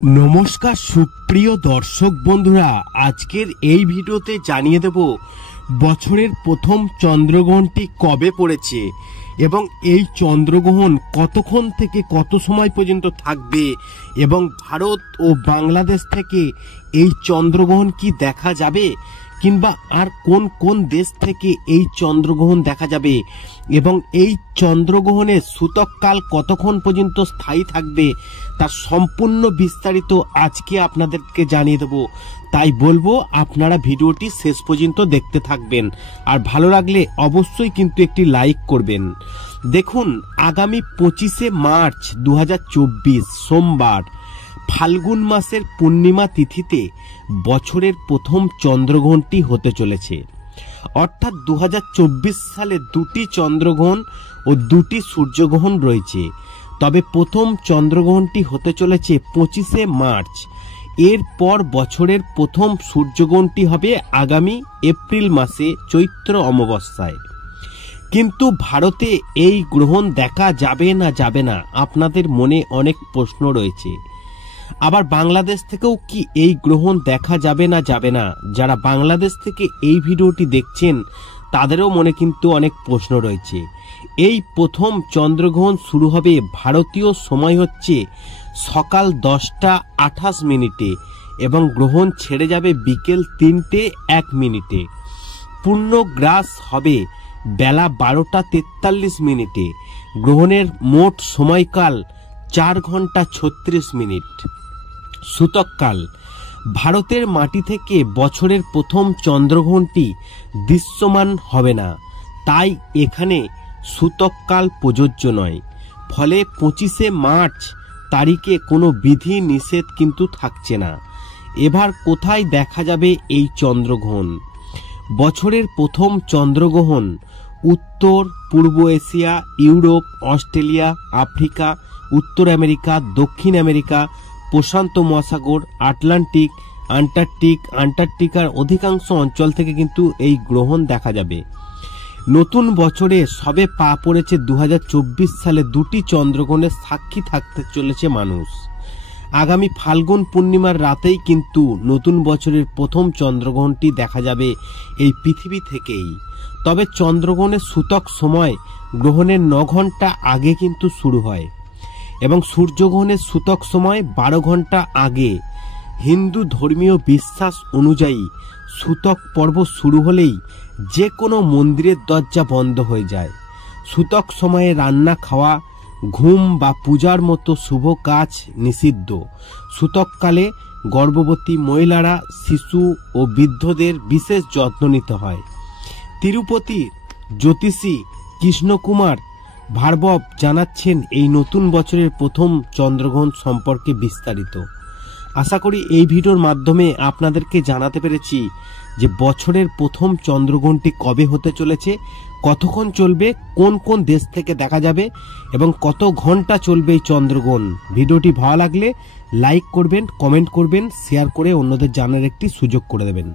নমস্কার সুপ্রিয় দর্শক বন্ধুরা, আজকের এই ভিডিওতে জানিয়ে দেব বছরের প্রথম চন্দ্রগ্রহণটি কবে পড়েছে এবং এই চন্দ্রগ্রহণ কতক্ষণ থেকে কত সময় পর্যন্ত থাকবে এবং ভারত ও বাংলাদেশ থেকে এই চন্দ্রগ্রহণ কি দেখা যাবে কিংবা আর কোন কোন দেশ থেকে এই চন্দ্রগ্রহণ দেখা যাবে এবং এই চন্দ্রগ্রহণের সূতককাল কতক্ষণ পর্যন্ত স্থায়ী থাকবে তার সম্পূর্ণ বিস্তারিত আজকে আপনাদেরকে জানিয়ে দেব। তাই বলবো আপনারা ভিডিওটি শেষ পর্যন্ত দেখতে থাকবেন, আর ভালো লাগলে অবশ্যই কিন্তু একটি লাইক করবেন। দেখুন, আগামী 25শে মার্চ 2024 সোমবার ফাল্গুন মাসের পূর্ণিমা তিথিতে বছরের প্রথম চন্দ্রগ্রহণটি হতে চলেছে। অর্থাৎ 2024 সালে দুটি চন্দ্রগ্রহণ ও দুটি সূর্যগ্রহণ রয়েছে, তবে প্রথম চন্দ্রগ্রহণটি হতে চলেছে 25শে মার্চ। এরপর বছরের প্রথম সূর্যগ্রহণটি হবে আগামী এপ্রিল মাসে চৈত্র অমাবস্যায়। কিন্তু ভারতে এই গ্রহণ দেখা যাবে না আপনাদের মনে অনেক প্রশ্ন রয়েছে। আবার বাংলাদেশ থেকেও কি এই গ্রহণ দেখা যাবে না যারা বাংলাদেশ থেকে এই ভিডিওটি দেখছেন তাদেরও মনে কিন্তু অনেক প্রশ্ন রয়েছে। এই প্রথম চন্দ্রগ্রহণ শুরু হবে ভারতীয় সময় হচ্ছে সকাল 10:28 এবং গ্রহণ ছেড়ে যাবে বিকেল 3:01। পূর্ণগ্রাস হবে বেলা 12:43। গ্রহণের মোট সময়কাল 4 ঘন্টা 36 মিনিট। সূতককাল, ভারতের মাটি থেকে বছরের প্রথম চন্দ্রগ্রহণটি দৃশ্যমান হবে না, তাই এখানে সূতককাল প্রযোজ্য নয়। ফলে 25শে মার্চ তারিখে কোনো বিধি নিষেধ কিন্তু থাকছে না। এবার কোথায় দেখা যাবে এই চন্দ্রগ্রহণ? বছরের প্রথম চন্দ্রগ্রহণ উত্তর পূর্ব এশিয়া, ইউরোপ, অস্ট্রেলিয়া, আফ্রিকা, উত্তর আমেরিকা, দক্ষিণ আমেরিকা, প্রশান্ত মহাসাগর, আটলান্টিক, আন্টার্কটিকার অধিকাংশ অঞ্চল থেকে কিন্তু এই গ্রহণ দেখা যাবে। নতুন বছরে সবে পা পড়েছে 2024 সালে দুটি চন্দ্রগ্রহণের সাক্ষী থাকতে চলেছে মানুষ। আগামী ফাল্গুন পূর্ণিমার রাতেই কিন্তু নতুন বছরের প্রথম চন্দ্রগ্রহণটি দেখা যাবে এই পৃথিবী থেকেই। তবে চন্দ্রগ্রহণের সূতক সময় গ্রহণের 9 ঘন্টা আগে কিন্তু শুরু হয় এবং সূর্যগ্রহণের সূতক সময় 12 ঘন্টা আগে। হিন্দু ধর্মীয় বিশ্বাস অনুযায়ী সূতক পর্ব শুরু হলেই যে কোনো মন্দিরের দরজা বন্ধ হয়ে যায়। সূতক সময়ে রান্না, খাওয়া, ঘুম বা পূজার মতো শুভ কাজ নিষিদ্ধ। সূতককালে গর্ভবতী মহিলারা, শিশু ও বৃদ্ধদের বিশেষ যত্ন নিতে হয়। তিরুপতি জ্যোতিষী কৃষ্ণকুমার ভার্গব জানাচ্ছেন এই নতুন বছরের প্রথম চন্দ্রগ্রহণ সম্পর্কে বিস্তারিত। আশা করি এই ভিডিওর মাধ্যমে আপনাদেরকে জানাতে পেরেছি যে বছরের প্রথম চন্দ্রগ্রহণটি কবে হতে চলেছে, কতক্ষণ চলবে, কোন কোন দেশ থেকে দেখা যাবে এবং কত ঘন্টা চলবে এই চন্দ্রগ্রহণ। ভিডিওটি ভালো লাগলে লাইক করবেন, কমেন্ট করবেন, শেয়ার করে অন্যদের জানার একটি সুযোগ করে দেবেন।